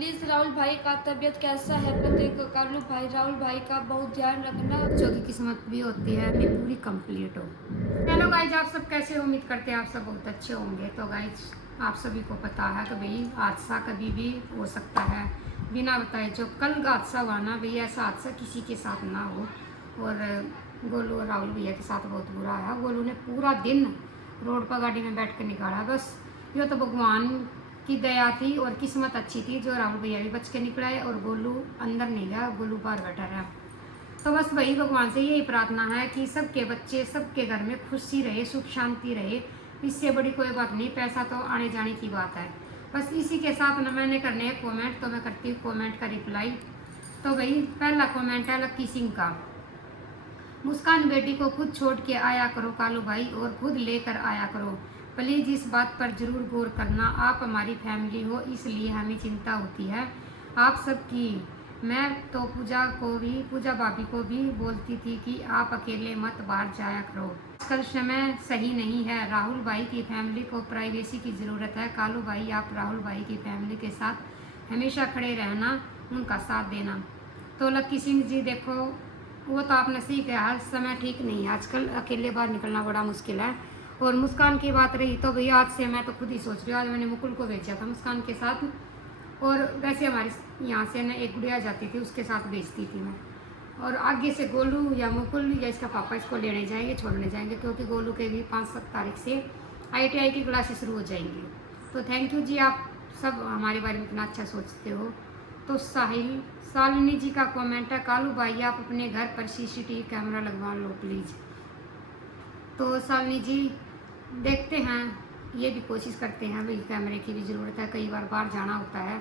Please Rahul भाई का तबीयत कैसा है प्रत्येक कालू भाई राहुल भाई का बहुत ध्यान रखना। बच्चों की किस्मत भी होती है मैं पूरी कंप्लीट हो। हेलो गाइज, आप सब कैसे हो? उम्मीद करते हैं आप सब बहुत अच्छे होंगे। तो गाइज, आप सभी को पता है कि भाई हादसा कभी भी हो सकता है बिना बताए। जो कल हादसा हुआ ना भाई, ऐसा हादसा किसी के साथ ना हो। और गोलू और राहुल भैया के साथ बहुत बुरा आया। गोलू ने पूरा दिन रोड पर गाड़ी में बैठ कर निकाला। बस ये तो भगवान की दया थी और किस्मत अच्छी थी जो राहुल भैया भी बच के निकला है और गोलू अंदर नहीं गया, गोलू बाहर बैठा रहा। तो बस वही भगवान से यही प्रार्थना है कि सबके बच्चे सबके घर में खुशी रहे, सुख शांति रहे। इससे बड़ी कोई बात नहीं, पैसा तो आने जाने की बात है। बस इसी के साथ ना मैंने करने हैं कमेंट, तो मैं करती हूँ कमेंट का रिप्लाई। तो भाई पहला कमेंट है लक्की सिंह का। मुस्कान बेटी को खुद छोड़ के आया करो कालू भाई, और खुद लेकर आया करो। प्लीज़ इस बात पर ज़रूर गौर करना। आप हमारी फैमिली हो, इसलिए हमें चिंता होती है आप सबकी। मैं तो पूजा भाभी को भी बोलती थी कि आप अकेले मत बाहर जाया करो। आजकल समय सही नहीं है। राहुल भाई की फैमिली को प्राइवेसी की ज़रूरत है। कालू भाई, आप राहुल भाई की फैमिली के साथ हमेशा खड़े रहना, उनका साथ देना। तो लक्की सिंह जी देखो, वो तो आपने सही कहा, समय ठीक नहीं है। आजकल अकेले बाहर निकलना बड़ा मुश्किल है। और मुस्कान की बात रही तो भैया आज से मैं तो खुद ही सोच रही हूँ। आज मैंने मुकुल को भेजा था मुस्कान के साथ, और वैसे हमारे यहाँ से ना एक गुड़िया जाती थी, उसके साथ भेजती थी मैं। और आगे से गोलू या मुकुल या इसका पापा इसको लेने जाएंगे, छोड़ने जाएंगे, क्योंकि गोलू के भी 5 तारीख से ITI की क्लासेस शुरू हो जाएंगी। तो थैंक यू जी, आप सब हमारे बारे में इतना अच्छा सोचते हो। तो शालिनी जी का कमेंट है, कालू भाई आप अपने घर पर CCTV कैमरा लगवा लो प्लीज़। तो शालिनी जी देखते हैं, ये भी कोशिश करते हैं। भाई कैमरे की भी ज़रूरत है, कई बार बाहर जाना होता है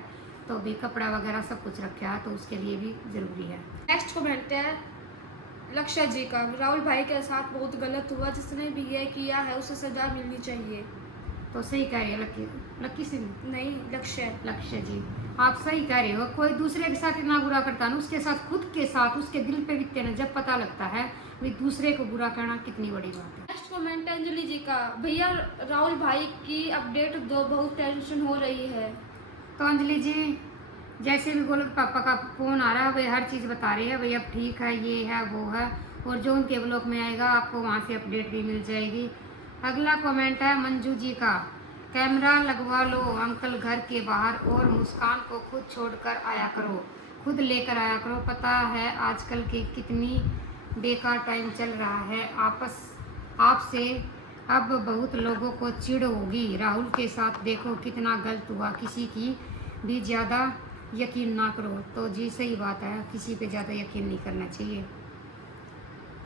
तो भी कपड़ा वगैरह सब कुछ रखा है, तो उसके लिए भी ज़रूरी है। नेक्स्ट कमेंट है लक्ष्य जी का। राहुल भाई के साथ बहुत गलत हुआ, जिसने भी ये किया है उसे सजा मिलनी चाहिए। तो सही कह रहे हैं लक्की सिंह, नहीं, लक्ष्य जी, आप सही कह रहे हो। कोई दूसरे के साथ इतना बुरा करता है ना, उसके साथ खुद के साथ उसके दिल पे बीतते ना, जब पता लगता है भाई दूसरे को बुरा करना कितनी बड़ी बात है। नेक्स्ट कमेंट है अंजलि जी का। भैया राहुल भाई की अपडेट दो, बहुत टेंशन हो रही है। तो अंजलि जी, जैसे भी बोलो पापा का फ़ोन आ रहा है, भाई हर चीज़ बता रहे हैं भाई अब ठीक है, ये है वो है, और जो उनके ब्लॉग में आएगा आपको वहाँ से अपडेट भी मिल जाएगी। अगला कमेंट है मंजू जी का। कैमरा लगवा लो अंकल घर के बाहर, और मुस्कान को खुद छोड़कर आया करो, खुद लेकर आया करो। पता है आजकल के कितनी बेकार टाइम चल रहा है, आपसे अब बहुत लोगों को चिढ़ होगी। राहुल के साथ देखो कितना गलत हुआ, किसी की भी ज़्यादा यकीन ना करो। तो जी सही बात है, किसी पे ज़्यादा यकीन नहीं करना चाहिए।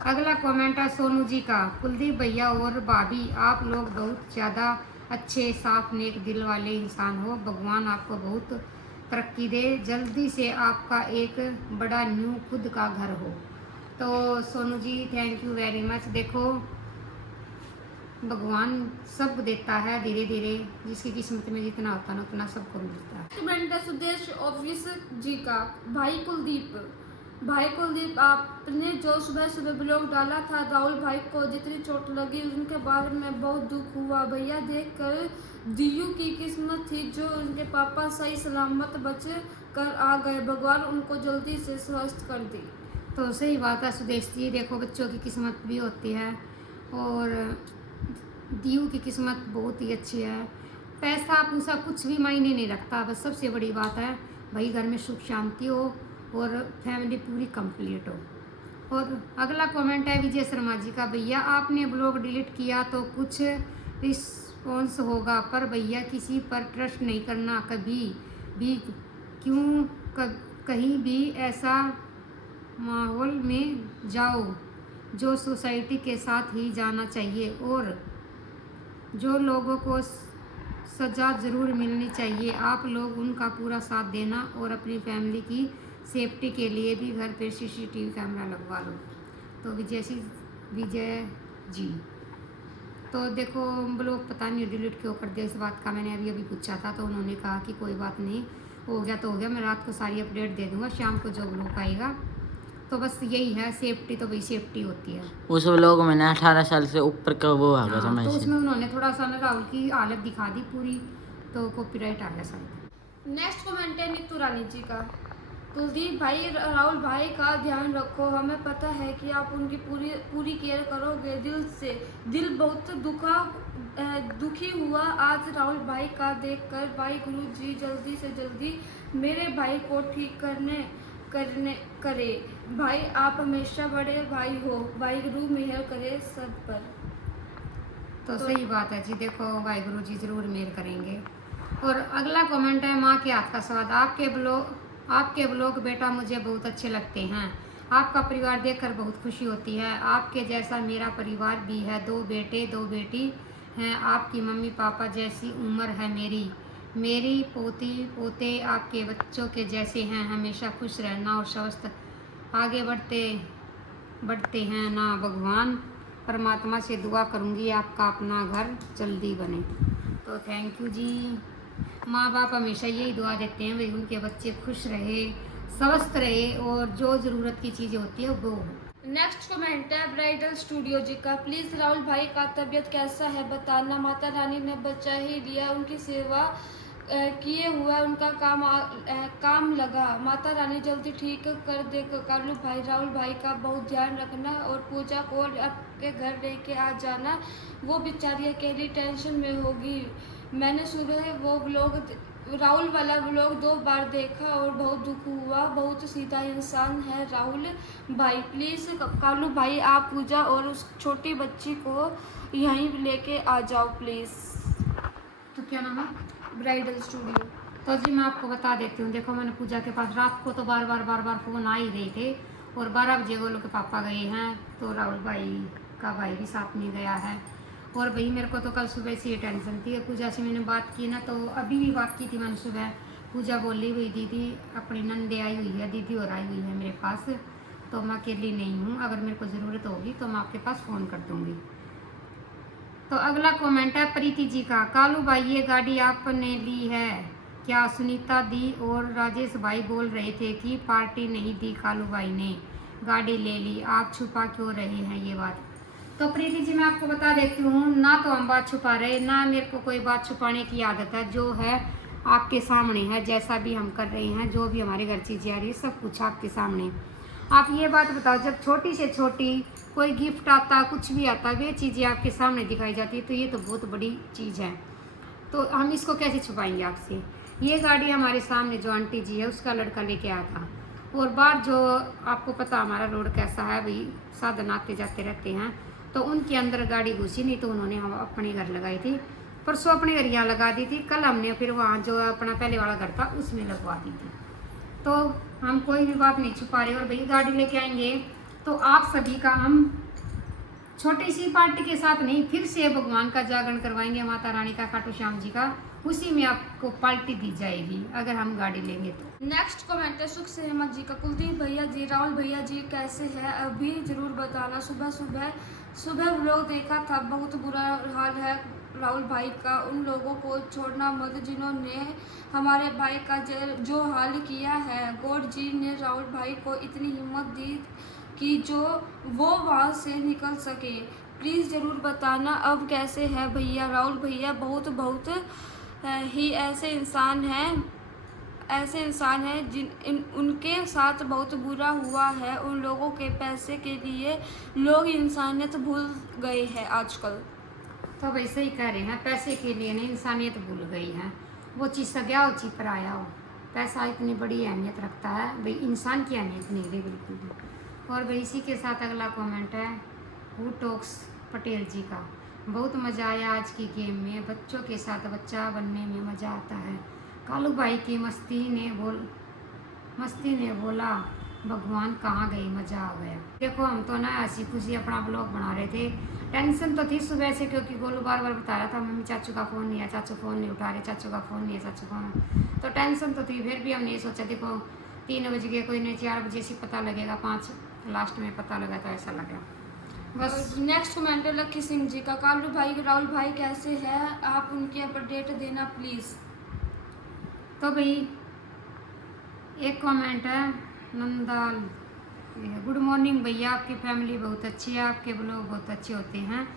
अगला कमेंट है सोनू जी का। कुलदीप भैया और भाभी, आप लोग बहुत ज़्यादा अच्छे साफ नेक दिल वाले इंसान हो। भगवान आपको बहुत तरक्की दे, जल्दी से आपका एक बड़ा न्यू खुद का घर हो। तो Sonu ji thank you very much. देखो भगवान सब देता है धीरे धीरे, जिसकी किस्मत में जितना होता है ना उतना सबको मिलता है। कमेंट है सुदेश ऑफिस जी का। भाई कुलदीप, आपने जो सुबह सुबह ब्लॉग डाला था राहुल भाई को जितनी चोट लगी उनके बारे में बहुत दुख हुआ। भैया देख कर दियू की किस्मत थी जो उनके पापा सही सलामत बच कर आ गए। भगवान उनको जल्दी से स्वस्थ कर दी। तो सही बात है सुदेश जी, देखो बच्चों की किस्मत भी होती है, और दियू की किस्मत बहुत ही अच्छी है। पैसा पूसा कुछ भी मायने नहीं रखता, बस सबसे बड़ी बात है भाई घर में सुख शांति हो और फैमिली पूरी कंप्लीट हो। और अगला कमेंट है विजय शर्मा जी का। भैया आपने ब्लॉग डिलीट किया तो कुछ रिस्पॉन्स होगा, पर भैया किसी पर ट्रस्ट नहीं करना कभी भी। क्यों कहीं भी ऐसा माहौल में जाओ जो सोसाइटी के साथ ही जाना चाहिए, और जो लोगों को सज़ा ज़रूर मिलनी चाहिए। आप लोग उनका पूरा साथ देना, और अपनी फैमिली की सेफ्टी के लिए भी घर पे CCTV कैमरा लगवा लो। तो विजय जी, तो देखो ब्लॉग पता नहीं डिलीट क्यों कर दिया, इस बात का मैंने अभी पूछा था, तो उन्होंने कहा कि कोई बात नहीं, हो गया तो हो गया, मैं रात को सारी अपडेट दे दूँगा, शाम को जो ब्लॉग आएगा। तो बस यही है, सेफ्टी तो भाई सेफ्टी होती है। उस व्लॉग में ना 18 साल से ऊपर का वो आ गया था तो मैसेज। उसमें उन्होंने थोड़ा सा ना राहुल की हालत दिखा दी पूरी, तो कॉपीराइट आ गया शायद। नेक्स्ट कमेंट है नीतू रानी जी का। कुलदीप भाई, राहुल भाई का ध्यान रखो, हमें पता है कि आप उनकी पूरी केयर करोगे दिल से। दिल बहुत दुखी हुआ आज राहुल भाई का देखकर। भाई गुरु जी जल्दी से जल्दी मेरे भाई को ठीक करे। भाई आप हमेशा बड़े भाई हो, भाई गुरु मेहर करे सब पर। तो सही बात है जी, देखो वाहिगुरु जी जरूर मेहर करेंगे। और अगला कमेंट है माँ के हाथ का स्वाद। आपके ब्लॉग बेटा मुझे बहुत अच्छे लगते हैं। आपका परिवार देखकर बहुत खुशी होती है। आपके जैसा मेरा परिवार भी है, 2 बेटे 2 बेटी हैं। आपकी मम्मी पापा जैसी उम्र है मेरी पोती पोते आपके बच्चों के जैसे हैं। हमेशा खुश रहना और स्वस्थ आगे बढ़ते हैं ना। भगवान परमात्मा से दुआ करूंगी आपका अपना घर जल्दी बने। तो थैंक यू जी। माँ बाप हमेशा यही दुआ देते हैं भाई उनके बच्चे खुश रहे, स्वस्थ रहे और जो ज़रूरत की चीज़ें होती है वो हो। नेक्स्ट कमेंट है ब्राइडल स्टूडियो जी का। प्लीज़ राहुल भाई का तबीयत कैसा है बताना। माता रानी ने बचा ही लिया, उनकी सेवा किए हुआ उनका काम लगा। माता रानी जल्दी ठीक कर दे। कालू भाई, राहुल भाई का बहुत ध्यान रखना और पूजा को आपके घर लेके आ जाना। वो बेचारी अकेली टेंशन में होगी। मैंने सुबह वो व्लॉग, राहुल वाला व्लॉग 2 बार देखा और बहुत दुख हुआ। बहुत सीधा इंसान है राहुल भाई। प्लीज़ कालू भाई आप पूजा और उस छोटी बच्ची को यहीं लेके आ जाओ प्लीज़। तो क्या नाम है? Bridal studio. तो जी मैं आपको बता देती हूँ। देखो मैंने पूजा के पास रात को तो बार बार फ़ोन आ ही रहे थे और 12 बजे वो लोग के पापा गए हैं, तो राहुल भाई का भाई भी साथ में गया है। और भाई मेरे को तो कल सुबह से ये टेंशन थी। पूजा से मैंने बात की ना, तो अभी भी बात की थी मैंने सुबह। पूजा बोली हुई दीदी अपनी नंदे आई हुई है, दीदी और आई हुई है मेरे पास, तो मैं अकेली नहीं हूँ, अगर मेरे को ज़रूरत होगी तो मैं आपके पास फ़ोन कर दूँगी। तो अगला कमेंट है प्रीति जी का। कालू भाई ये गाड़ी आपने ली है क्या? सुनीता दी और राजेश भाई बोल रहे थे कि पार्टी नहीं दी, कालू भाई ने गाड़ी ले ली, आप छुपा क्यों रहे हैं ये बात? तो प्रीति जी मैं आपको बता देती हूँ, ना तो हम बात छुपा रहे, ना मेरे को कोई बात छुपाने की आदत है। जो है आपके सामने है, जैसा भी हम कर रहे हैं, जो भी हमारे घर चीज़ें आ रही है, सब कुछ आपके सामने। आप ये बात बताओ, जब छोटी से छोटी कोई गिफ्ट आता, कुछ भी आता, वे चीज़ें आपके सामने दिखाई जाती है, तो ये तो बहुत बड़ी चीज़ है। तो हम इसको कैसे छुपाएंगे आपसे? ये गाड़ी हमारे सामने जो आंटी जी है उसका लड़का लेके आया था। और बाहर जो आपको पता हमारा रोड कैसा है भाई, साधन आते जाते रहते हैं, तो उनके अंदर गाड़ी घुसी नहीं, तो उन्होंने हम अपने घर लगाई थी। परसों अपने घर यहाँ लगा दी थी, कल हमने फिर वहाँ जो अपना पहले वाला घर था उसमें लगवा दी थी। तो हम कोई भी बात नहीं छुपा रहे। और भाई गाड़ी लेके आएंगे तो आप सभी का हम छोटी सी पार्टी के साथ नहीं, फिर से भगवान का जागरण करवाएंगे, माता रानी का, खाटू श्याम जी का, उसी में आपको पार्टी दी जाएगी अगर हम गाड़ी लेंगे तो। नेक्स्ट कमेंट है सुख से हेमंत जी का। कुलदीप भैया जी, राहुल भैया जी कैसे हैं अभी जरूर बताना। सुबह व्लॉग देखा था, बहुत बुरा हाल है राहुल भाई का। उन लोगों को छोड़ना मत जिन्होंने हमारे भाई का जो हाल किया है। गॉड जी ने राहुल भाई को इतनी हिम्मत दी कि जो वो वहाँ से निकल सके। प्लीज़ ज़रूर बताना अब कैसे है भैया। राहुल भैया बहुत ही ऐसे इंसान हैं उनके साथ बहुत बुरा हुआ है। उन लोगों के पैसे के लिए लोग इंसानियत भूल गए हैं आजकल। तो वैसे ही कह रहे हैं, पैसे के लिए नहीं, इंसानियत भूल गई है। वो चीज़ सगया हो, चीज पर आया हो। पैसा इतनी बड़ी अहमियत रखता है भाई, इंसान की अहमियत नहीं रही बिल्कुल भी। और भाई इसी के साथ अगला कमेंट है हु टॉक्स पटेल जी का। बहुत मज़ा आया आज की गेम में, बच्चों के साथ बच्चा बनने में मज़ा आता है। कालू भाई की मस्ती ने बोला भगवान कहाँ गई, मज़ा आ गया। देखो हम तो ना हंसी खुशी अपना ब्लॉग बना रहे थे। टेंशन तो थी सुबह से, क्योंकि गोलू बार बार बता रहा था मम्मी चाचू का फ़ोन नहीं है, चाचू फ़ोन नहीं उठा रहे, चाचू का फ़ोन नहीं है, चाचू फ़ोन। तो टेंशन तो थी, फिर भी हमने ये सोचा देखो 3 बज गए, कोई नहीं 4 बजे से पता लगेगा, 5 लास्ट में पता लगा, तो ऐसा लगा बस। नेक्स्ट कमेंट है लक्की सिंह जी का। कालू भाई, राहुल भाई कैसे हैं, आप उनकी अपडेट देना प्लीज़। तो भाई एक कमेंट है नंदाल, गुड मॉर्निंग भैया, आपकी फैमिली बहुत अच्छी है, आपके ब्लॉग बहुत अच्छे होते हैं।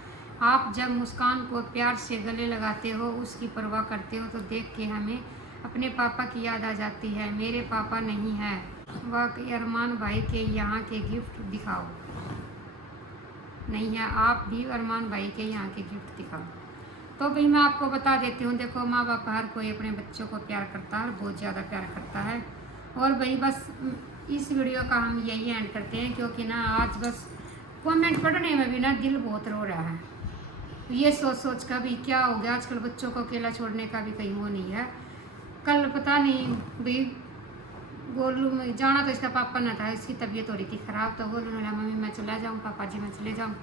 आप जब मुस्कान को प्यार से गले लगाते हो, उसकी परवाह करते हो, तो देख के हमें अपने पापा की याद आ जाती है। मेरे पापा नहीं है। वाकई अरमान भाई के यहाँ के गिफ्ट दिखाओ। नहीं है, आप भी अरमान भाई के यहाँ के गिफ्ट दिखाओ। तो भाई मैं आपको बता देती हूँ, देखो माँ बाप हर कोई अपने बच्चों को प्यार करता है, बहुत ज़्यादा प्यार करता है। और भाई बस इस वीडियो का हम यही एंड करते हैं, क्योंकि ना आज बस कमेंट पढ़ने में भी ना दिल बहुत रो रहा है। ये सोच कर भी क्या हो गया, आजकल बच्चों को अकेला छोड़ने का भी कहीं वो नहीं है। कल पता नहीं भाई गोलू में जाना तो इसका पापा न था, इसकी तबीयत हो रही थी ख़राब, तो गोलू ने बोला मम्मी मैं चला जाऊँ, पापा जी मैं चले जाऊँ।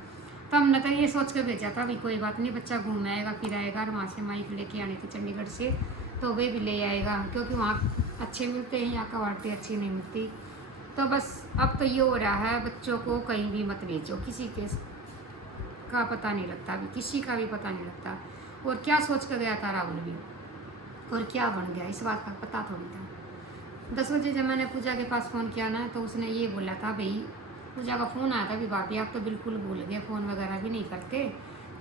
तो हमने तो ये सोच कर भेजा था भाई कोई बात नहीं, बच्चा घूम आएगा फिर आएगा। और वहाँ से माइक लेके आनी थी चंडीगढ़ से, तो वे भी ले आएगा, क्योंकि वहाँ अच्छे मिलते हैं, यहाँ क्वालिटी अच्छी नहीं मिलती। तो बस अब तो ये हो रहा है, बच्चों को कहीं भी मत भेजो, किसी के का पता नहीं लगता, अभी किसी का भी पता नहीं लगता। और क्या सोच कर गया था राहुल भी, और क्या बन गया इस बात का पता थोड़ी था। 10 बजे जब मैंने पूजा के पास फ़ोन किया ना, तो उसने ये बोला था भाई, पूजा का फ़ोन आया था भी भाभी आप तो बिल्कुल भूल गए, फ़ोन वगैरह भी नहीं करते।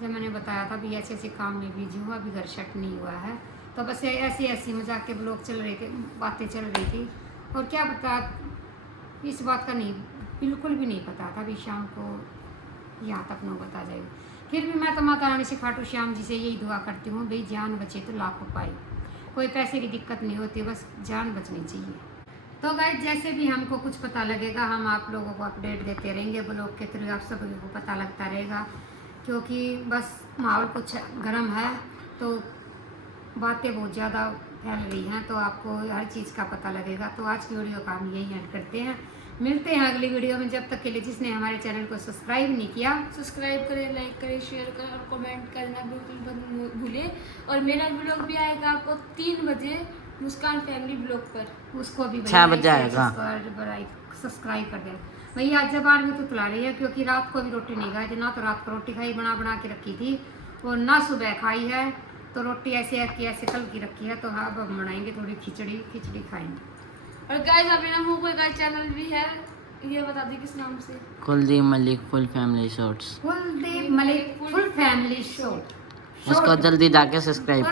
जब मैंने बताया था भी ऐसे ऐसे काम में बिजी हुआ, अभी घर शट नहीं हुआ है, तो बस ऐसी ऐसी मजाक के ब्लॉग चल रहे थे, बातें चल रही थी। और क्या पता इस बात का नहीं, बिल्कुल भी नहीं पता था भी शाम को यहाँ तक न बता जाए। फिर भी मैं तो माता रानी से खाटू श्याम जी से यही दुआ करती हूँ भाई जान बचे तो लाखों पाए, कोई पैसे की दिक्कत नहीं होती, बस जान बचनी चाहिए। तो गाइस जैसे भी हमको कुछ पता लगेगा हम आप लोगों को अपडेट देते रहेंगे, ब्लॉग के थ्रू आप सभी को पता लगता रहेगा। क्योंकि बस माहौल कुछ गर्म है, तो बातें बहुत ज़्यादा फैल रही हैं, तो आपको हर चीज़ का पता लगेगा। तो आज की वीडियो का हम यही एंड करते हैं, मिलते हैं अगली वीडियो में। जब तक के लिए जिसने हमारे चैनल को सब्सक्राइब नहीं किया, सब्सक्राइब करें, लाइक करें, शेयर करें और कमेंट करना बिल्कुल मत भूलें। और मेरा ब्लॉग भी आएगा आपको 3 बजे मुस्कान फैमिली ब्लॉग पर, उसको भी 6 बजे आएगा। सब्सक्राइब कर दें भैया। आज जबान भी तो तुला रही है, क्योंकि रात को भी रोटी नहीं खाई थी ना, तो रात को रोटी खाई बना बना के रखी थी, और ना सुबह खाई है, तो रोटी ऐसे ऐसे कल की रखी है। तो हाँ अब हम बनाएंगे थोड़ी खिचड़ी खाएंगे। और गाइस अभी ना मुंह का चैनल भी है, ये बता दी किस नाम से, Kuldeep Malik full family shorts. Kuldeep Malik full family shot. उसको जल्दी जाके सब्सक्राइब